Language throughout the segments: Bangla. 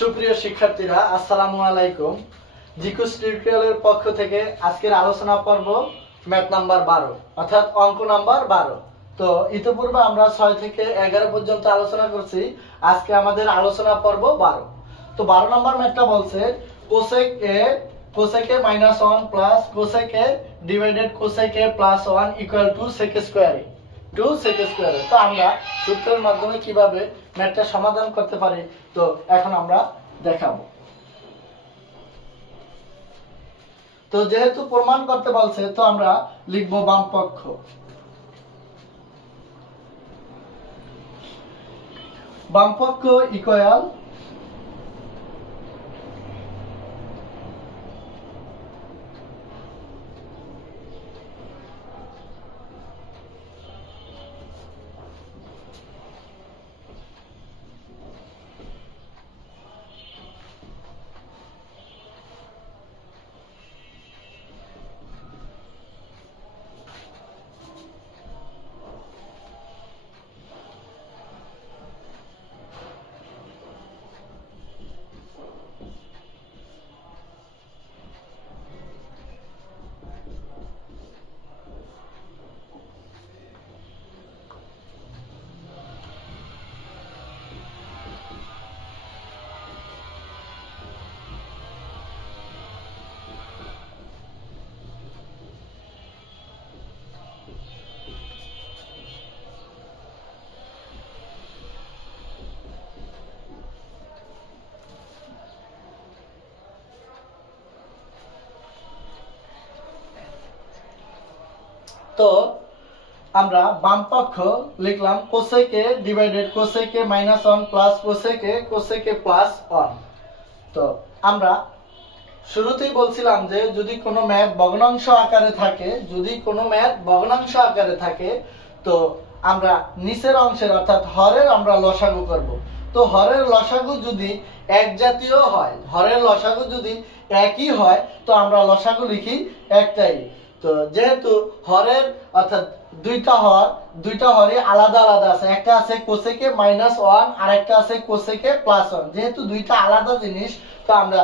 সুপ্রিয় শিক্ষার্থীরা, আসসালামু আলাইকুম। জিকুস টিউটোরিয়ালের পক্ষ থেকে আজকের আলোচনা পর্ব ম্যাথ নাম্বার 12 অর্থাৎ অঙ্ক নাম্বার 12। তো ইতিপূর্বে আমরা 6 থেকে 11 পর্যন্ত আলোচনা করছি। আজকে আমাদের আলোচনা পর্ব 12। তো 12 নম্বর ম্যাথটা বলছে cosec A -1 plus cosec A divided cosec A plus 1 equal to sec স্কয়ারে। তো আমরা সূত্রের মাধ্যমে কিভাবে ম্যাথটা সমাধান করতে পারি তো এখন আমরা দেখাবো। তো যেহেতু প্রমাণ করতে বলছে তো আমরা লিখব বাম পক্ষ। বাম পক্ষ ইকুয়াল তো আমরা বাম পক্ষ লিখলাম cosec A divided cosec A -1 plus cosec A plus 1। তো আমরা শুরুতেই বলছিলাম যে যদি কোনো ম্যাথ ভগ্নাংশ আকারে থাকে তো আমরা নিচের অংশের অর্থাৎ হরের আমরা লসাগু করব। তো হরের লসাগু যদি এক জাতীয় হয়, হরের লসাগু যদি একই হয় তো আমরা লসাগু লিখি একটাই। তো যেহেতু হরের অর্থাৎ দুইটা হরই আলাদা আলাদা আছে, একটা আছে কোসেকে -1 আর একটা আছে কোসেকে +1। যেহেতু দুইটা আলাদা জিনিস তো আমরা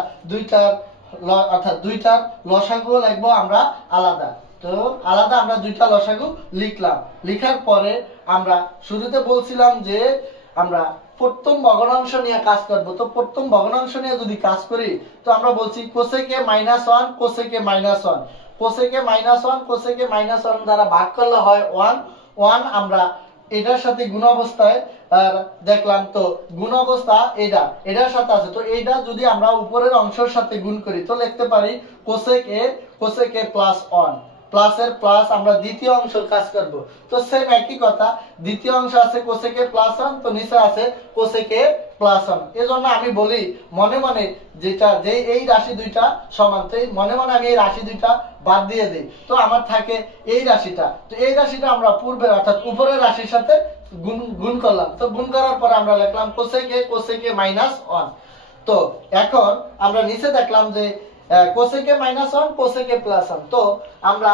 দুইটার লসাগু লিখবো আমরা আলাদা। তো আলাদা আমরা দুইটা লসাগু লিখলাম। লিখার পরে আমরা শুরুতে বলছিলাম যে আমরা প্রথম ভগ্নাংশ নিয়ে কাজ করব। তো প্রথম ভগ্নাংশ নিয়ে যদি কাজ করি তো আমরা বলছি কোসেকে -1 কোসেকে -1 দ্বারা ভাগ করলে হয় 1 আমরা এটার সাথে গুণ অবস্থায় দেখলাম। তো গুণ অবস্থা এটার সাথে আছে, তো এইটা যদি আমরা উপরের অংশের সাথে গুণ করি তো লিখতে পারি কোসেক এ +1 প্লাসের প্লাস আমরা দ্বিতীয় অংশের কাজ করব। তো সেম একই কথা, দ্বিতীয় অংশ আছে কোসেক এ +1 তো নিচে আছে কোসেক এ +1। এজন্য আমি বলি মনে মনে যে এই রাশি দুইটা সমান, তো মনে মনে আমি এই রাশি দুইটা বাদ দিয়ে দিই তো আমার থাকে এই রাশিটা। তো এই রাশিটা আমরা পূর্বের অর্থাৎ উপরের রাশির সাথে গুণ করলাম। তো গুণ করার পর আমরা লিখলাম কোসেক এ -1। তো এখন আমরা নিচে দেখলাম যে কোসেকে -1 কোসেকে +1। তো আমরা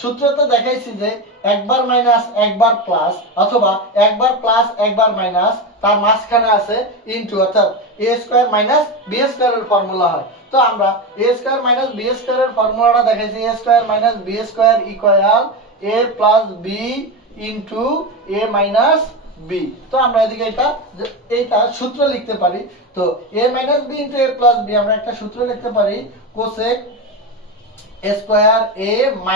সূত্রতে দেখাইছি যে একবার মাইনাস একবার প্লাস অথবা একবার প্লাস একবার মাইনাস তার মাঝখানে আছে ইনটু অর্থাৎ a² - b² এর ফর্মুলা হয়। তো আমরা a² - b² এর ফর্মুলাটা দেখাইছি a² - b² = a + b * a - b। তো আমরা এদিকে এইটা সূত্র লিখতে পারি। তো a - b * a + b আমরা একটা সূত্র লিখতে পারি কোসেক স্কয়ার a -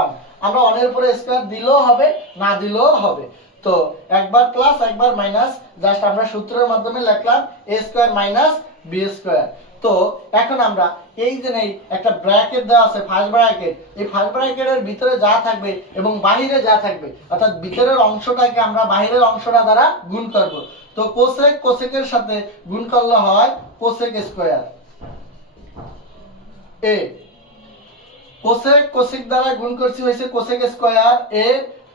1। আমরা 1 এর উপরে স্কয়ার দিলেও হবে না দিলেও হবে। তো একবার প্লাস একবার মাইনাস জাস্ট আমরা সূত্রের মাধ্যমে লিখলাম a² - b²। তো এখন আমরা এই যে একটা ব্র্যাকেট দেওয়া আছে ফার্স্ট ব্র্যাকেট, এই ফার্স্ট ব্র্যাকেটের ভিতরে যা থাকবে এবং বাহিরে যা থাকবে অর্থাৎ ভিতরের অংশটাকে আমরা বাহিরের অংশটা দ্বারা গুণ করব। তো কোসেকের সাথে গুণ করলে হয় কোসেক স্কয়ার a। কোসেক দ্বারা গুণ করছি হয়েছে কোসেক স্কয়ার a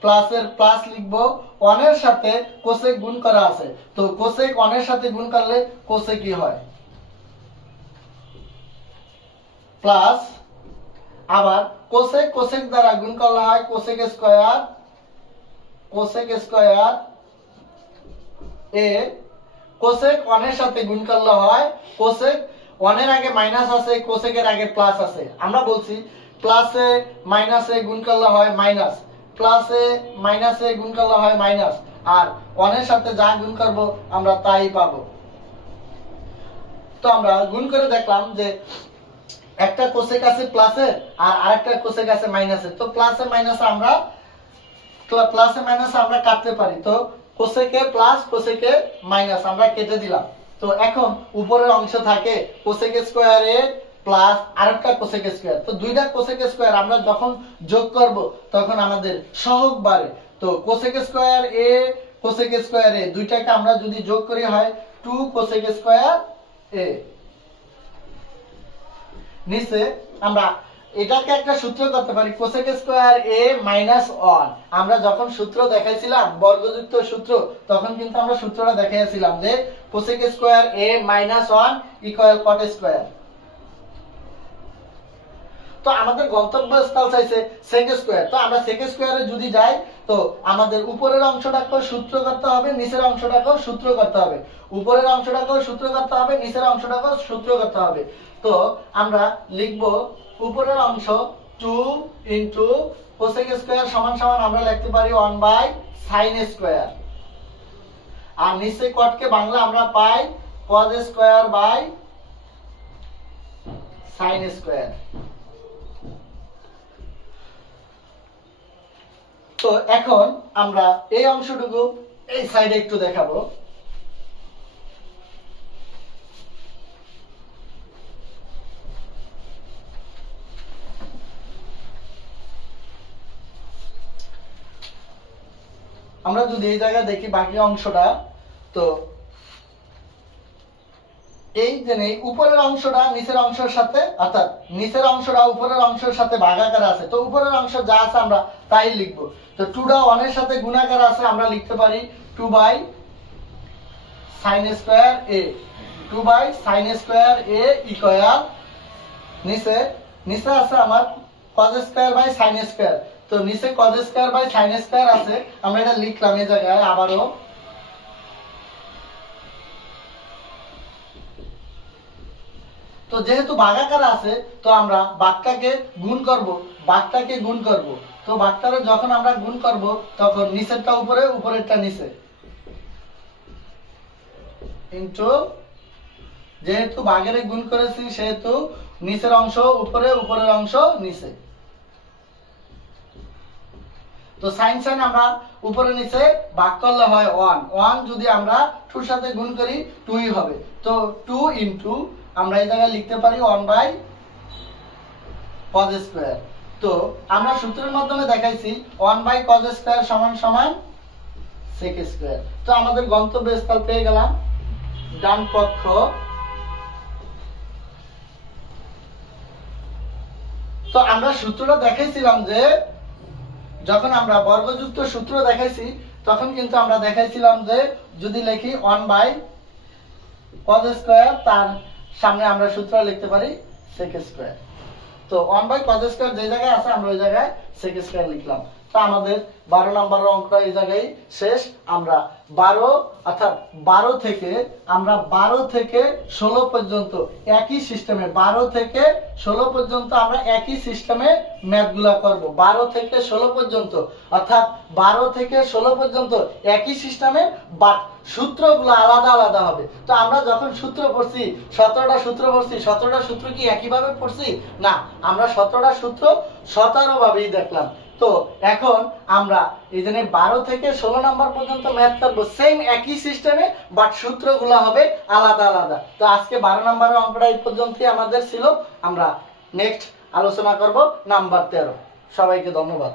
প্লাসের প্লাস লিখবো 1 এর সাথে কোসেক গুণ করা আছে। তো কোসেক 1 এর সাথে গুণ করলে কোসেক কি হয় প্লাস আবার কোসেক দ্বারা গুণ করলে হয় কোসেক স্কয়ার a কোসেক 1 এর সাথে গুণ করলে হয় কোসেক 1 এর আগে মাইনাস আছে, কোসেকের আগে প্লাস আছে। আমরা বলছি প্লাসে মাইনাসে গুণ করলে হয় মাইনাস, প্লাসে মাইনাসে গুণ করলে হয় মাইনাস, আর 1 এর সাথে যা গুণ করব আমরা তাই পাবো। তো আমরা গুণ করে দেখলাম যে একটা কোসেক আছে প্লাসের আর আরেকটা কোসেক আছে মাইনাসের। তো প্লাসে মাইনাসে আমরা কাটতে পারি। তো কোসেকে প্লাস কোসেকে মাইনাস আমরা কেটে দিলাম। তো এখন উপরের অংশ থাকে কোসেক স্কয়ার এ প্লাস আরেকটা কোসেক স্কয়ার। তো দুইটা কোসেক স্কয়ার আমরা যখন যোগ করব তখন আমাদের সহগ বাড়ে। তো কোসেক স্কয়ার এ দুইটাকে আমরা যদি যোগ করি হয় 2 কোসেক স্কয়ার এ। নিচে আমরা এটাকে একটা সূত্র করতে পারি কোসেক স্কয়ার এ মাইনাস 1। আমরা যখন সূত্র দেখাইছিলাম বর্গযুক্ত সূত্র তখন কিন্তু আমরা সূত্রটা দেখাইছিলাম যে কোসেক স্কয়ার এ মাইনাস 1 ইকুয়াল কট স্কয়ার। তো আমাদের গন্তব্যস্থল চাইছে সেক স্কয়ার। তো আমরা সেক স্কয়ারে যদি যাই তো আমাদের উপরের অংশটাকেও সূত্র করতে হবে, নিচের অংশটাকেও সূত্র করতে হবে। উপরের অংশটাকেও সূত্র করতে হবে, নিচের অংশটাকেও সূত্র করতে হবে। তো আমরা লিখব উপরের অংশ 2 ইনটু কোসেক স্কয়ার সমান সমান আমরা লিখতে পারি 1 বাই সাইন স্কয়ার, আর নিচে কটকে বাংলা আমরা পাই cos square by sine square. তো এখন আমরা এই অংশটুকু এই সাইডে একটু দেখাবো। আমরা যদি এই জায়গায় দেখি বাকি অংশটা, তো এই যে উপরের অংশটা নিচের অংশের সাথে, অর্থাৎ নিচের অংশটা উপরের অংশের সাথে ভাগাকার আছে। তো উপরের অংশ যা আছে আমরা তাই লিখবো। তো 2টা 1 এর সাথে গুণাকার আছে, আমরা লিখতে পারি 2 by sine square A, 2 by sine square A equal নিচে আছে আমার cos square by sine square. তো নিচে cos square by sine square আছে, আমরা এটা লিখলাম এই জায়গায় আবারও। তো যেহেতু ভাগাকার আছে তো আমরা ভাগটাকে গুণ করব, তো ভাগটারে যখন আমরা গুণ করব তখন নিচেরটা উপরে উপরেরটা নিচে, ইনটু যেহেতু ভাগেরে গুণ করেছি সেহেতু নিচের অংশ উপরে উপরের অংশ নিচে। তো সাইন সাইন আমরা উপরে নিচে ভাগ করলে হয় 1 যদি আমরা 2 এর সাথে গুণ করি 2ই হবে। তো 2 ইনটু আমরা এই জায়গায় লিখতে পারি 1 বাই cos স্কয়ার। তো আমরা সূত্রের মাধ্যমে দেখাইছি 1 বাই cos স্কয়ার সমান সমান sec স্কয়ার। তো আমাদের গন্তব্যস্থল পেয়ে গেলাম ডান পক্ষ। তো আমরা সূত্রটা দেখাইছিলাম যে যখন আমরা বর্গযুক্ত সূত্র দেখাইছি তখন কিন্তু আমরা দেখাইছিলাম যে যদি লিখি 1 বাই cos স্কয়ার তার সামনে আমরা সূত্র লিখতে পারি sec স্কয়ার। তো 1 বাই cos স্কয়ার যে জায়গায় আছে আমরা ওই জায়গায় sec স্কয়ার লিখলাম। তো আমাদের 12 নম্বর অঙ্কটা এই জায়গায় শেষ। আমরা 12 অর্থাৎ 12 থেকে 16 পর্যন্ত একই সিস্টেমে 12 থেকে 16 পর্যন্ত আমরা একই সিস্টেমে ম্যাথগুলা করব। 12 থেকে 16 পর্যন্ত অর্থাৎ 12 থেকে 16 পর্যন্ত একই সিস্টেমে, বাট সূত্রগুলো আলাদা আলাদা হবে। তো আমরা যখন সূত্র পড়ছি 17টা সূত্র কি একইভাবে পড়ছি? না, আমরা 17টা সূত্র 17 ভাবেই দেখলাম। তো এখন আমরা এই জন্য 12 থেকে 16 নাম্বার পর্যন্ত ম্যাথ করব সেম একই সিস্টেমে, বাট সূত্রগুলো হবে আলাদা আলাদা। তো আজকে 12 নম্বরের অঙ্কটা এই পর্যন্তই আমাদের ছিল। আমরা নেক্সট আলোচনা করব নাম্বার 13। সবাইকে ধন্যবাদ।